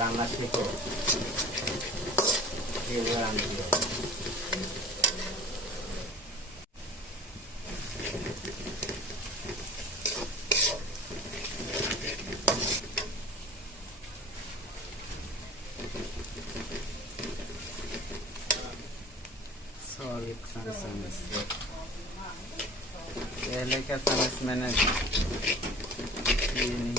রান্না শেখো রান্না पहले का समझ मैंने ये नहीं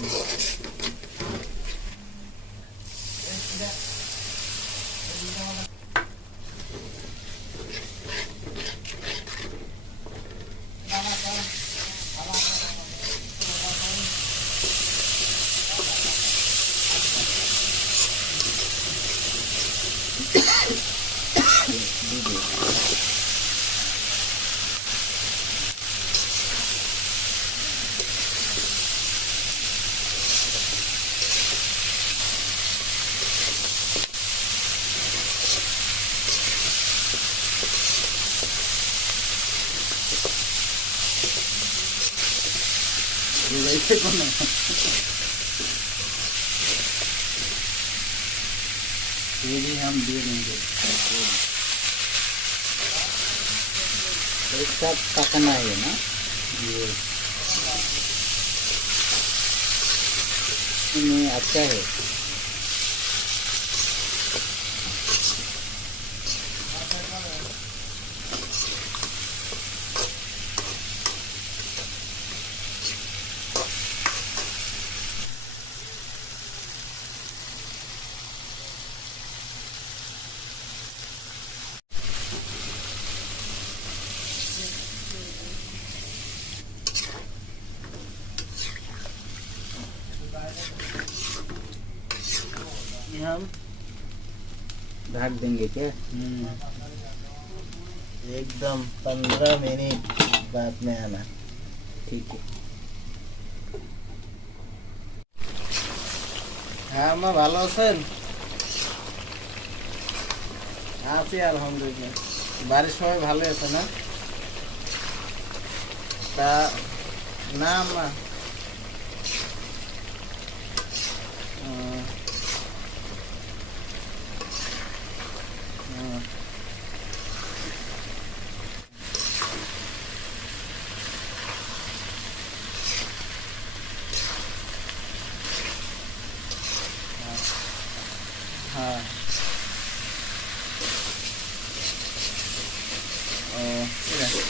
ये भी हम दे देंगे एक साथ पकना है ना ये अच्छा है हम ढक देंगे क्या? एकदम 15 मिनट बाद में आना। ठीक है। हाँ माँ ভালো আছেন? আছি আলহামদুলিল্লাহ। বাড়ির সবাই ভালো আছে না? তা না মা हाँ ঠিক আছে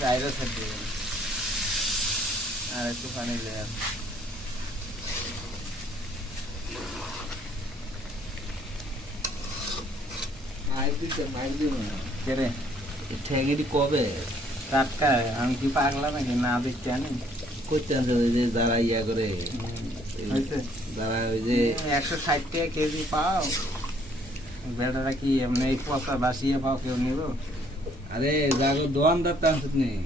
চাইরা ছেড়ে দেবেন আর একটু পানি দেবেন কেরে ঠেঙেটি কবে টাটকা আমি কি পাগলা নাকি না দেখতে আনি করছেন যে যারা ইয়া করে যারা ওই যে 160 টাকা কেজি পাও বেটারা কি এমনি এই পচা বাসিয়ে পাও কেউ নিব আরে যাগো দোয়ানদার টানছত নেই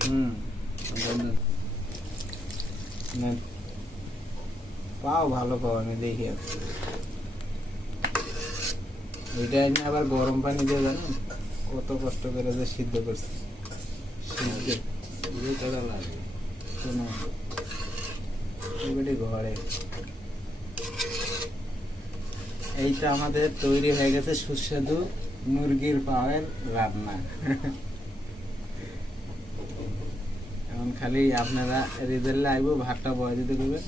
পাও ভালো পাও আমি দেখি ওইটা এনে আবার গরম পানি দিয়ে জানেন কত কষ্ট করে যে সিদ্ধ করছি সিদ্ধ করা লাগে শোনো এবারে ঘরে এইটা আমাদের তৈরি হয়ে গেছে সুস্বাদু মুরগির পায়ের রান্না এখন খালি আপনারা রেজাল্টে আইব ভাতটা বয়ে দিতে দেবেন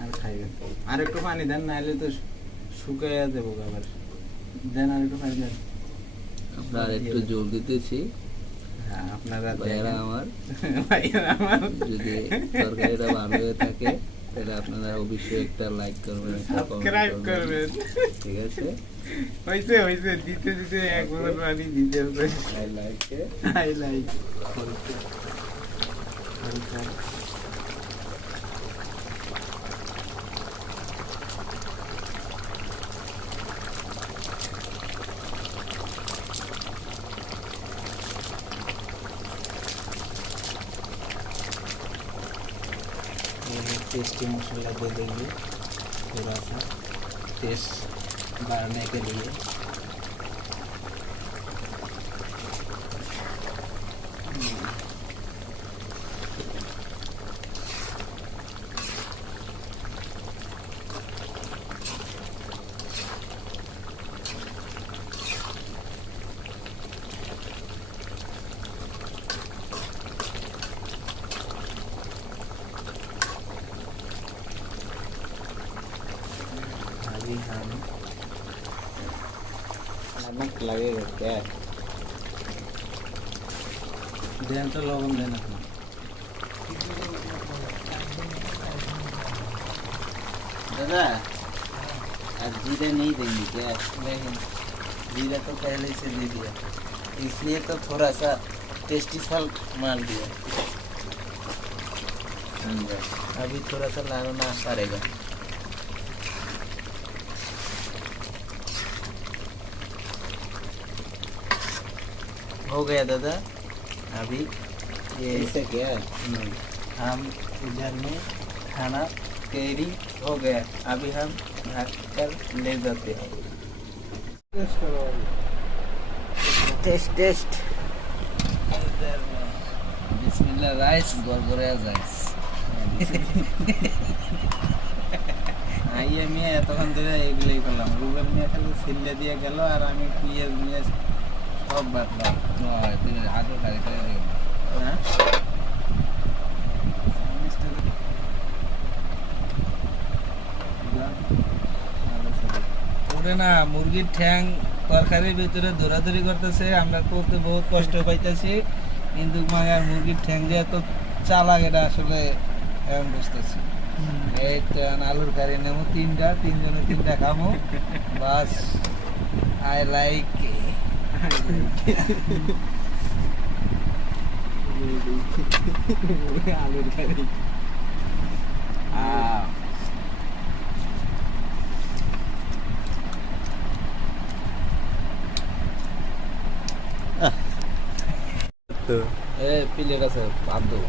আর খাইবেন আর একটু পানি দেন নাহলে তো শুকাইয়া দেবো আবার দেন আর একটু পানি দেন আপনার একটু জোর দিতেছি হ্যাঁ আপনারা ভাইয়েরা আমার যদি তরকারিটা ভালো হয়ে থাকে তাহলে আপনারা অবশ্যই একটা লাইক করবেন সাবস্ক্রাইব করবেন ঠিক আছে হইছে দিতে দিতে এক বছর পানি দিতে হবে আই লাইক टेस्टी मसाला दे देंगे थोड़ा सा टेस्ट बढ़ाने के लिए अभी हम नमक लगेगा क्या देन तो लवण देना दादा आज जीरा नहीं देंगे क्या नहीं जीरा तो पहले से दे दिया इसलिए तो थोड़ा सा टेस्टी सा मार दिया अभी थोड़ा सा लाना पड़ेगा हो गया दादा अभी ये ऐसे क्या हम इधर में खाना तैयारी हो गया अभी हम ढक कर ले जाते हैं टेस्ट टेस्ट इधर में বিসমিল্লাহ রাইস গড়গড়া রাইস আইয়ে মিয়া এতক্ষণ ধরে এগুলোই করলাম রুবেল মিয়া খালি সিল্লে দিয়ে গেল আর আমি পিঁয়াজ মিয়াজ সব বাটলাম নয় তুমি আগে খালি করে দিও হ্যাঁ ওরে না মুরগির ঠ্যাং তরকারির ভিতরে দৌড়াদৌড়ি করতেছে আমরা করতে বহুত কষ্ট পাইতেছি কিন্তু মাগার মুরগির ঠ্যাং যে এত চালাক এটা আসলে এখন বুঝতেছি এই তো আলুর কারি নেবো তিনজনে তিনটা খামো বাস আই লাইক আলুর কারি এ প্লেট আছে ভাত দেবো